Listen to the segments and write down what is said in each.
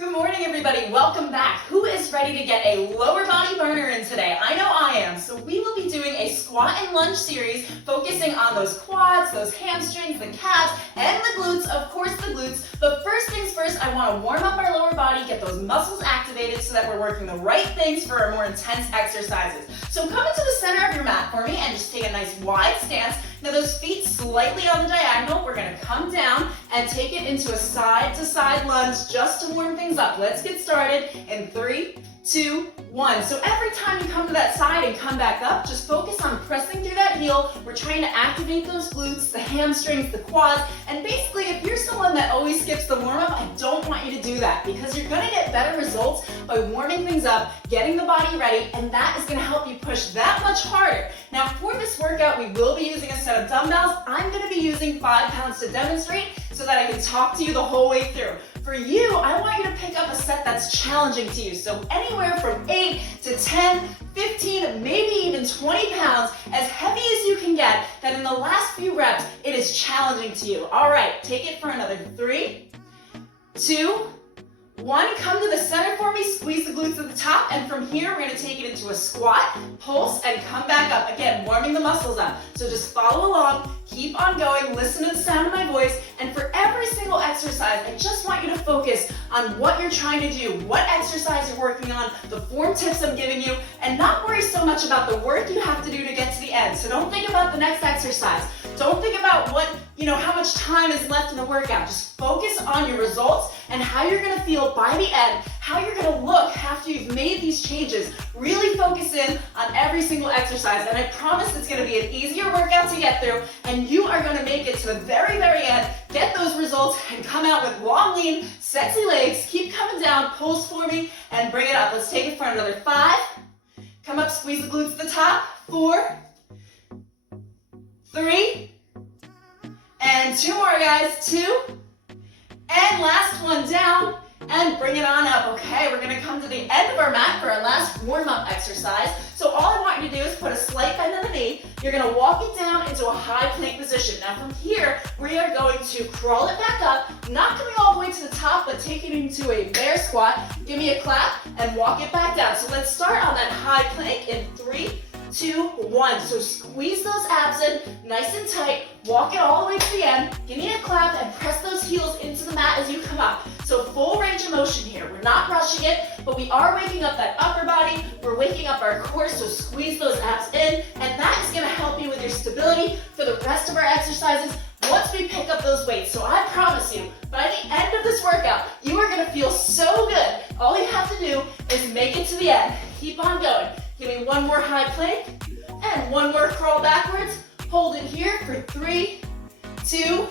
Good morning, everybody. Welcome back. Who is ready to get a lower body burner in today? I know I am. So we will be doing a squat and lunge series focusing on those quads, those hamstrings, the calves, and the glutes, of course the glutes. But first things first, I want to warm up our lower body, get those muscles activated so that we're working the right things for our more intense exercises. So come into the center of your mat for me and just take a nice wide stance. Now those feet slightly on the diagonal, we're going to come down and take it into a side-to-side lunge just to warm things up. Let's get started in 3, 2, 1. So every time you come to that side and come back up, just focus on pressing through that heel. We're trying to activate those glutes, the hamstrings, the quads, and basically if you're someone that always skips the warm-up, I don't want you to do that because you're going to get better results by warming things up, getting the body ready, and that is going to help you push that much harder. Now for this workout, we will be using a set of dumbbells. I'm going to be using 5 pounds to demonstrate so that I can talk to you the whole way through. For you, I want you to pick up a set that's challenging to you. So anywhere from 8 to 10, 15, maybe even 20 pounds, as heavy as you can get, that in the last few reps, it is challenging to you. All right, take it for another 3, 2, 1, come to the center for me, squeeze the glutes at the top, and from here, we're gonna take it into a squat, pulse, and come back up. Again, warming the muscles up. So just follow along, keep on going, listen to the sound of my voice, and for every single exercise, I just want you to focus on what you're trying to do, what exercise you're working on, the form tips I'm giving you, and not worry so much about the work you have to do to get to the end. So don't think about the next exercise. Don't think about how much time is left in the workout. Just focus on your results and how you're gonna feel by the end, how you're gonna look after you've made these changes. Really focus in on every single exercise, and I promise it's gonna be an easier workout to get through, and you are gonna make it to the very, very end, get those results, and come out with long, lean, sexy legs. Keep coming down, pulse for me, and bring it up. Let's take it for another 5. Come up, squeeze the glutes at the top. 4, 3, and 2 more, guys. 2, and last one down, and bring it on up. Okay, we're gonna come to the end of our mat for our last warm-up exercise. So all I want you to do is put a slight bend in the knee. You're gonna walk it down into a high plank position. Now from here, we are going to crawl it back up, not coming all the way to the top, but take it into a bear squat. Give me a clap and walk it back down. So let's start on that high plank in 3, 2, 1. So squeeze those abs in nice and tight. Walk it all the way to the end. Give me a clap and press those heels into the mat as you come up. So full range of motion here. We're not rushing it, but we are waking up that upper body. We're waking up our core, so squeeze those abs in, and that is going to help you with your stability for the rest of our exercises once we pick up those weights. So I promise you, by the end of this workout, you are going to feel so good. All you have to do is make it to the end. Keep on going. Give me one more high plank and one more crawl backwards. Hold it here for 3, 2,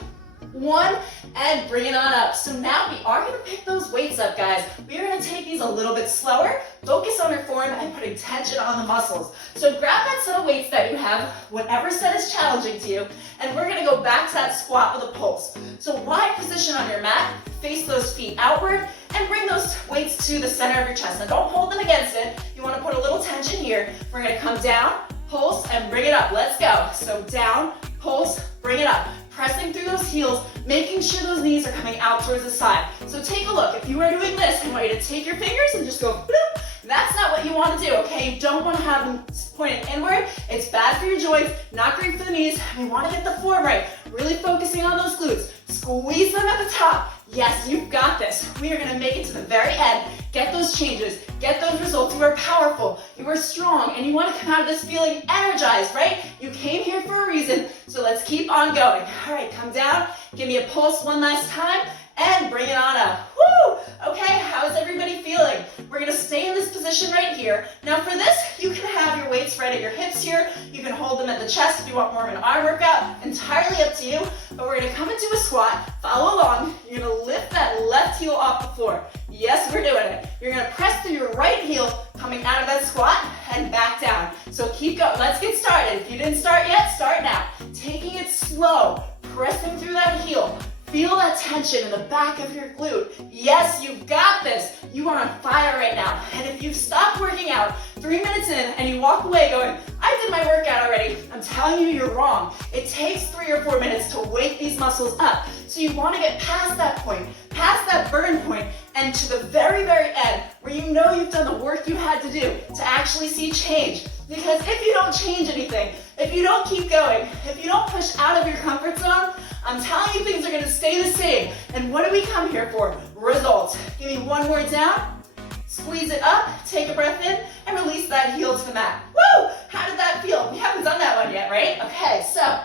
1, and bring it on up. So now we are going to pick those weights up, guys. We are going to take these a little bit slower, focus on your form, and putting tension on the muscles. So grab that set of weights that you have, whatever set is challenging to you, and we're going to go back to that squat with a pulse. So wide position on your mat, face those feet outward, and bring those weights to the center of your chest. Now don't hold them against it. You want to put a little tension here. We're going to come down, pulse, and bring it up. Let's go. So down, pulse, bring it up. Pressing through those heels, making sure those knees are coming out towards the side. So take a look. If you are doing this, I want you to take your fingers and just go bloop. That's not what you want to do, okay? You don't want to have them pointed inward. It's bad for your joints, not great for the knees. We want to get the form right. Really focusing on those glutes. Squeeze them at the top. Yes, you've got this. We are going to make it to the very end. Get those changes. Get those results. You are powerful. You are strong. And you want to come out of this feeling energized, right? You came here for a reason. So let's keep on going. All right, come down. Give me a pulse one last time. And bring it on up. Woo! Okay, how is everybody feeling? We're going to stay in this position right here. Now for this, you can have your weights right at your hips here. You can hold them at the chest if you want more of an arm workout. Entirely up to you. But we're going to come into a squat. Follow along. You're going to lift that left heel off the floor. Yes, we're doing it. You're going to press through your right heel coming out of that squat and back down. So keep going. Let's get started. If you didn't start yet, start now. Taking it slow. Pressing through that heel. Feel that tension in the back of your glute. Yes, you've got this. You are on fire right now. And if you've stopped working out 3 minutes in and you walk away going, I did my workout already, I'm telling you, you're wrong. It takes 3 or 4 minutes to wake these muscles up. So you want to get past that point, past that burn point, and to the very, very end, where you know you've done the work you had to do to actually see change. Because if you don't change anything, if you don't keep going, if you don't push out of your comfort zone, I'm telling you things are gonna stay the same. And what do we come here for? Results. Give me one more down, squeeze it up, take a breath in, and release that heel to the mat. Woo! How did that feel? We haven't done that one yet, right? Okay, so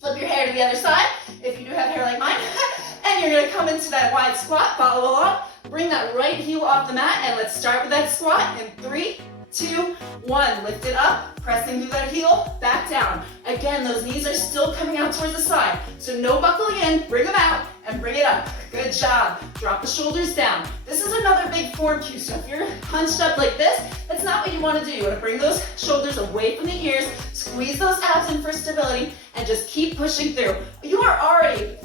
flip your hair to the other side, if you do have hair like mine, and you're gonna come into that wide squat, follow along, bring that right heel off the mat, and let's start with that squat in 3, 2, 1. Lift it up, pressing through that heel, back down. Again, those knees are still coming out towards the side, so no buckling in, bring them out, and bring it up. Good job. Drop the shoulders down. This is another big form cue, so if you're hunched up like this, that's not what you want to do. You want to bring those shoulders away from the ears, squeeze those abs in for stability, and just keep pushing through. You are already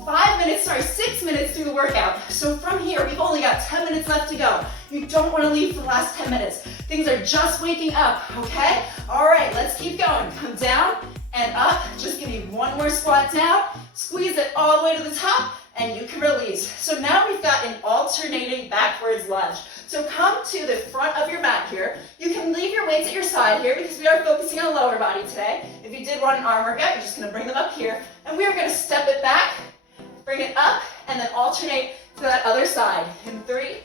6 minutes through the workout, so from here, we've only got 10 minutes left to go. You don't want to leave for the last 10 minutes. Things are just waking up, okay? All right, let's keep going. Come down and up. Just give me one more squat down. Squeeze it all the way to the top, and you can release. So now we've got an alternating backwards lunge. So come to the front of your mat here. You can leave your weights at your side here because we are focusing on the lower body today. If you did want an arm workout, you're just gonna bring them up here, and we are gonna step it back, bring it up, and then alternate to that other side. In 3,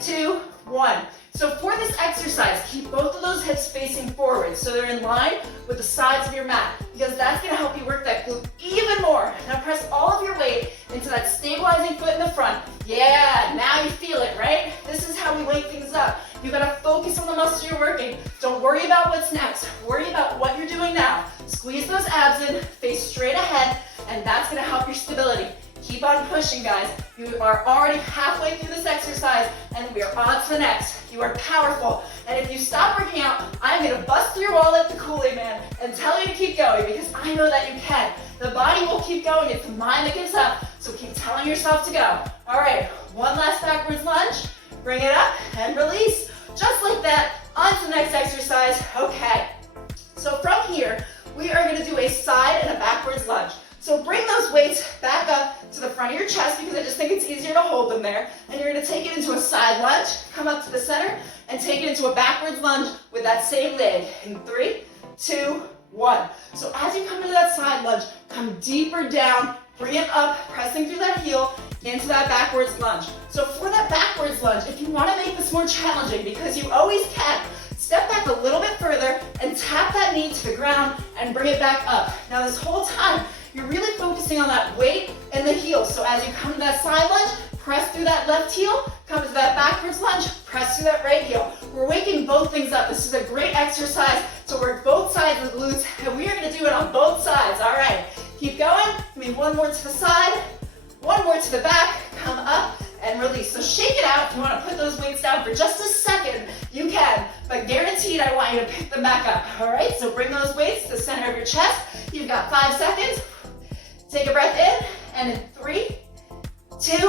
2, 1. So for this exercise, keep both of those hips facing forward so they're in line with the sides of your mat, because that's gonna help you work that glute even more. Now press all of your weight into that stabilizing foot in the front. Yeah, now you feel it, right? This is how we wake things up. You gotta focus on the muscle you're working. Don't worry about what's next. Worry about what you're doing now. Squeeze those abs in, face straight ahead, and that's gonna help your stability. Keep on pushing, guys. You are already halfway through this exercise, and we are on to the next. You are powerful. And if you stop working out, I'm gonna bust through your wall like the Kool-Aid man and tell you to keep going, because I know that you can. The body will keep going. It's the mind that gives up, so keep telling yourself to go. All right, one last backwards lunge. Bring it up and release. Just like that, on to the next exercise. Okay, so from here, we are gonna do a side and a backwards lunge. So bring those weights back up to the front of your chest, because I just think it's easier to hold them there. And you're gonna take it into a side lunge, come up to the center, and take it into a backwards lunge with that same leg. In 3, 2, 1. So as you come into that side lunge, come deeper down, bring it up, pressing through that heel into that backwards lunge. So for that backwards lunge, if you wanna make this more challenging, because you always can, step back a little bit further and tap that knee to the ground and bring it back up. Now this whole time, you're really focusing on that weight and the heel. So as you come to that side lunge, press through that left heel, come to that backwards lunge, press through that right heel. We're waking both things up. This is a great exercise to work both sides of the glutes, and we are gonna do it on both sides. All right, keep going. Give me one more to the side, one more to the back, come up and release. So shake it out. If you wanna put those weights down for just a second, you can, but guaranteed I want you to pick them back up. All right, so bring those weights to the center of your chest. You've got 5 seconds. Take a breath in, and in 3, 2,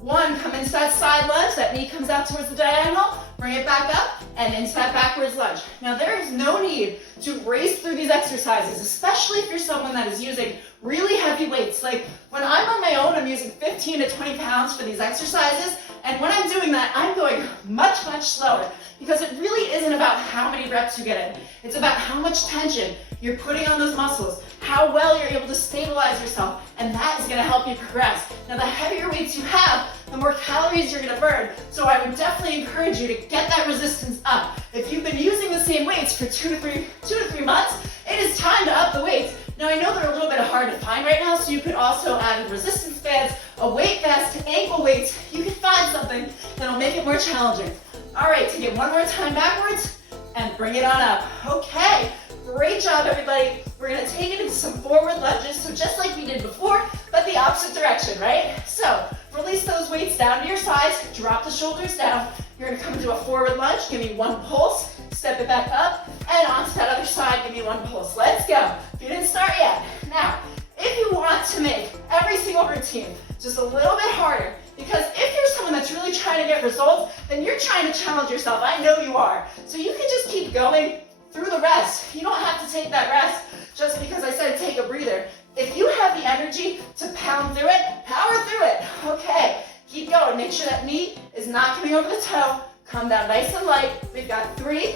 1, come into that side lunge. That knee comes out towards the diagonal. Bring it back up and into that backwards lunge. Now there is no need to race through these exercises, especially if you're someone that is using really heavy weights. Like when I'm on my own, I'm using 15 to 20 pounds for these exercises. And when I'm doing that, I'm going much, much slower, because it really isn't about how many reps you get in. It's about how much tension you're putting on those muscles, how well you're able to stabilize yourself, and that is gonna help you progress. Now the heavier weights you have, the more calories you're gonna burn. So I would definitely encourage you to get that resistance up. If you've been using the same weights for 2 to 3 months, it is time to up the weights. Now I know they're a little bit hard to find right now, so you could also add resistance bands, a weight vest, ankle weights. You can find something that'll make it more challenging. All right, take it one more time backwards and bring it on up. Okay, great job everybody. We're gonna take it into some forward lunges, so just like we did before, but the opposite direction, right? So release those weights down to your sides, drop the shoulders down. You're gonna come into a forward lunge, give me one pulse, step it back up, and onto that other side, give me one pulse. Let's go. If you didn't start yet. Now, if you want to make every single routine just a little bit harder, because if you're someone that's really trying to get results, then you're trying to challenge yourself. I know you are. So you can just keep going through the rest. You don't have to take that rest just because I said take a breather. If you have the energy to pound through it, power through it. Okay, keep going. Make sure that knee is not coming over the toe. Come down nice and light. We've got 3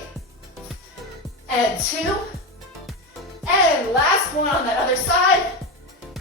and 2. And last one on that other side.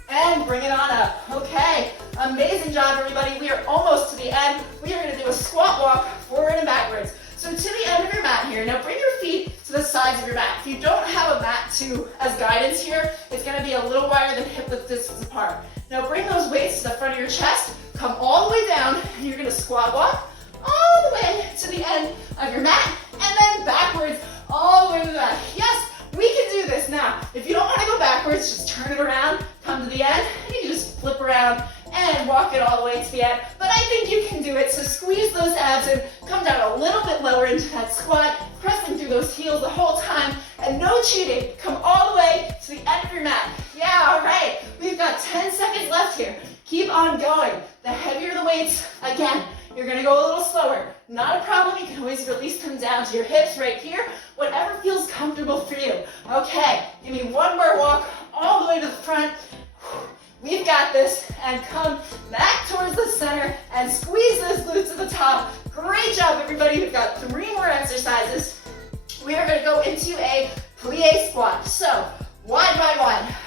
And bring it on up. Okay, amazing job, everybody. We are almost to the end. We are gonna do a squat walk forward and backwards. So to the end of your mat here. Now bring your feet to the sides of your mat. If you don't have a mat as guidance here, it's gonna be a little wider than hip width distance apart. Now bring those weights to the front of your chest. Come all the way down, and you're gonna squat walk all the way to the end of your mat, and then backwards all the way to the back. Yes, we can do this. Now, if you don't want to go backwards, just turn it around, come to the end, and you can just flip around and walk it all the way to the end. But I think you can do it, so squeeze those abs in, come down a little bit lower into that squat, pressing through those heels the whole time, and no cheating. Come all the way to the end of your mat. Yeah, all right. We've got 10 seconds left here. Keep on going. The heavier the weights, again, you're gonna go a little slower. Not a problem, you can always release them down to your hips right here, whatever feels comfortable for you. Okay, give me one more walk all the way to the front. We've got this, and come back towards the center and squeeze those glutes to the top. Great job, everybody. We've got 3 more exercises. We are gonna go into a plie squat. So, wide,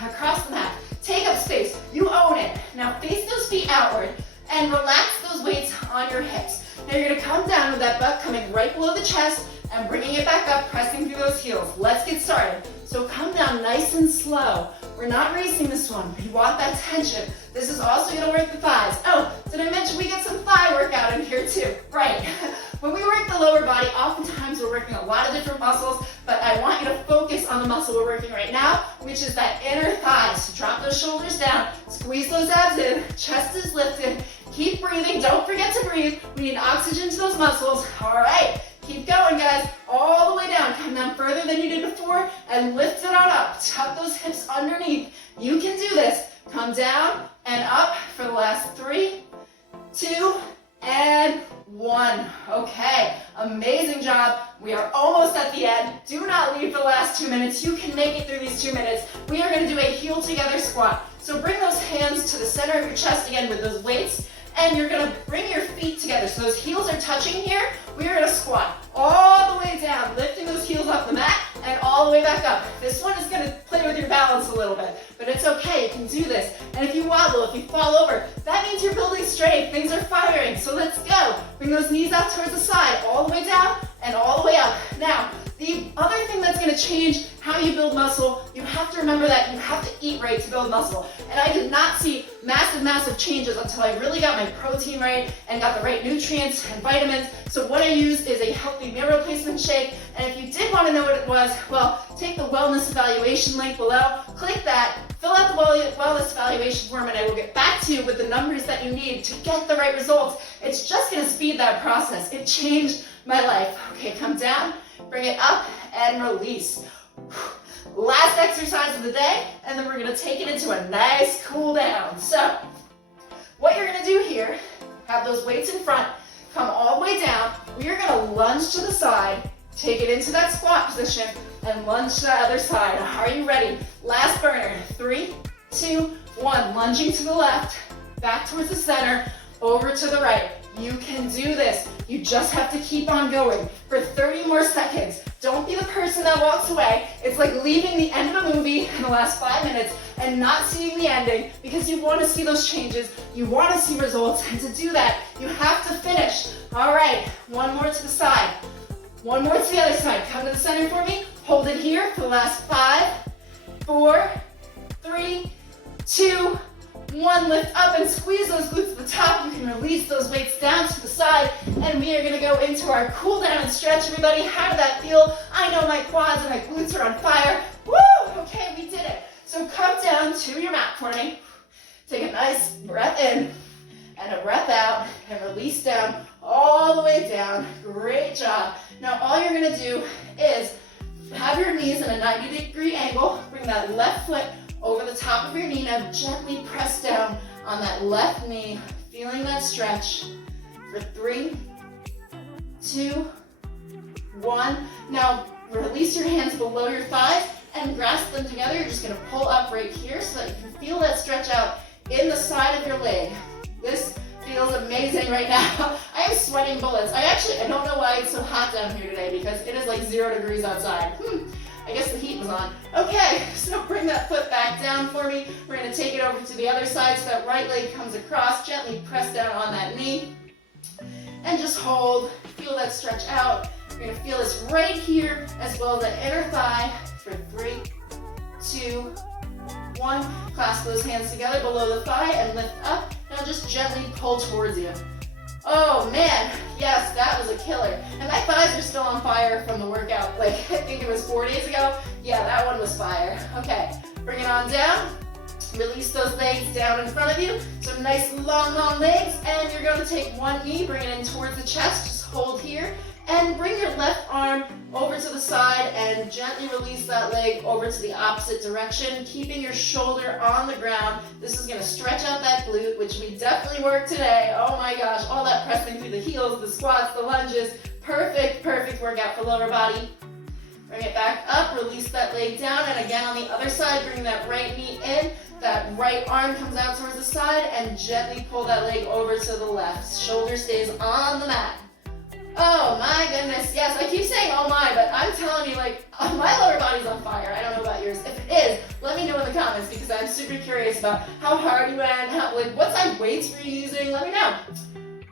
across the mat. Take up space, you own it. Now face those feet outward and relax those weights on your hips. Now you're gonna come down with that butt coming right below the chest and bringing it back up, pressing through those heels. Let's get started. So come down nice and slow. We're not racing this one. We want that tension. This is also gonna work the thighs. Oh, did I mention we get some thigh workout in here too? Right. When we work the lower body, oftentimes we're working a lot of different muscles, but I want you to focus on the muscle we're working right now, which is that inner thigh. So drop those shoulders down, squeeze those abs in, chest is lifted. Keep breathing, don't forget to breathe. We need oxygen to those muscles. All right, keep going, guys. All the way down, come down further than you did before and lift it on up. Tuck those hips underneath. You can do this. Come down and up for the last 3, 2, and 1. Okay, amazing job. We are almost at the end. Do not leave for the last 2 minutes. You can make it through these 2 minutes. We are gonna do a heel together squat. So bring those hands to the center of your chest again with those weights, and you're gonna bring your feet together. So those heels are touching here. We are gonna squat all the way down, lifting those heels off the mat and all the way back up. This one is gonna play with your balance a little bit, but it's okay, you can do this. And if you wobble, if you fall over, that means you're building strength, things are firing. So let's go. Bring those knees out towards the side, all the way down and all the way up. Now, the other thing that's gonna change how you build muscle, you have to remember that you have to eat right to build muscle. And I did not see massive changes until I really got my protein right and got the right nutrients and vitamins. So what I used is a healthy meal replacement shake. And if you did want to know what it was, well, take the wellness evaluation link below, click that, fill out the wellness evaluation form, and I will get back to you with the numbers that you need to get the right results. It's just gonna speed that process. It changed my life. Okay, come down, bring it up, and release. Last exercise of the day, and then we're gonna take it into a nice cool down. So, what you're gonna do here, have those weights in front, come all the way down. We are gonna lunge to the side, take it into that squat position, and lunge to the other side. Are you ready? Last burner. 3, 2, 1. Lunging to the left, back towards the center, over to the right. You can do this. You just have to keep on going for 30 more seconds. Don't be the person that walks away. It's like leaving the end of a movie in the last 5 minutes and not seeing the ending, because you want to see those changes. You want to see results. And to do that, you have to finish. All right, one more to the side. One more to the other side. Come to the center for me. Hold it here for the last 5, 4, 3, 2, 1. Lift up and squeeze those glutes to the top. You can release those weights down to the side, and we are gonna go into our cool down and stretch, everybody. How did that feel? I know my quads and my glutes are on fire. Woo! Okay, we did it. So come down to your mat for me. Take a nice breath in and a breath out, and release down all the way down. Great job. Now all you're gonna do is have your knees in a 90-degree angle. Bring that left foot over the top of your knee. Now gently press down on that left knee, feeling that stretch for 3, 2, 1. Now release your hands below your thighs and grasp them together. You're just gonna pull up right here so that you can feel that stretch out in the side of your leg. This feels amazing right now. I am sweating bullets. I don't know why it's so hot down here today because it is like 0 degrees outside. I guess the heat was on. Okay, so bring that foot back down for me. We're gonna take it over to the other side so that right leg comes across. Gently press down on that knee. And just hold. Feel that stretch out. You're gonna feel this right here as well as the inner thigh for 3, 2, 1. Clasp those hands together below the thigh and lift up. Now just gently pull towards you. Oh man, yes, that was a killer. And my thighs are still on fire from the workout. Like, I think it was 4 days ago. Yeah, that one was fire. Okay, bring it on down. Release those legs down in front of you. So nice long legs. And you're going to take one knee, bring it in towards the chest. Just hold here. And bring your left arm over to the side and gently release that leg over to the opposite direction, keeping your shoulder on the ground. This is gonna stretch out that glute, which we definitely worked today. Oh my gosh, all that pressing through the heels, the squats, the lunges. Perfect workout for lower body. Bring it back up, release that leg down, and again on the other side, bring that right knee in. That right arm comes out towards the side and gently pull that leg over to the left. Shoulder stays on the mat. Oh my goodness, yes, I keep saying oh my, but I'm telling you, like, my lower body's on fire. I don't know about yours. If it is, let me know in the comments because I'm super curious about how hard you went, what type of weights were you using, let me know.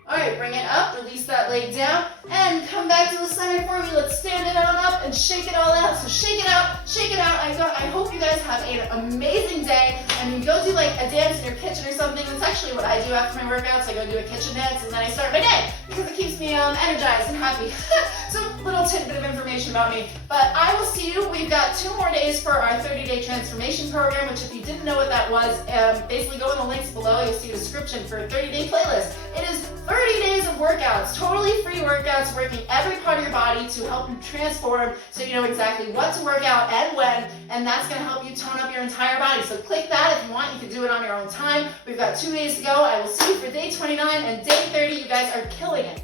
All right, bring it up, release that leg down, and come back to the center for me. Let's stand it on up and shake it all out. So shake it out, shake it out. I hope you guys have an amazing day, and you go do like a dance in your kitchen or something. That's actually what I do after my workouts. I go do a kitchen dance, and then I start my day because it keeps me energized and happy. So little tidbit of information about me. But I will see you. We've got 2 more days for our 30-day transformation program, which if you didn't know what that was, basically go in the links below. You'll see a description for a 30-day playlist. It is 30 days of workouts, totally free workouts, working every part of your body to help you transform so you know exactly what to work out and when, and that's going to help you tone up your entire body. So click that if you want. You can do it on your own time. We've got 2 days to go. I will see you for day 29 and day 30. You guys are killing it.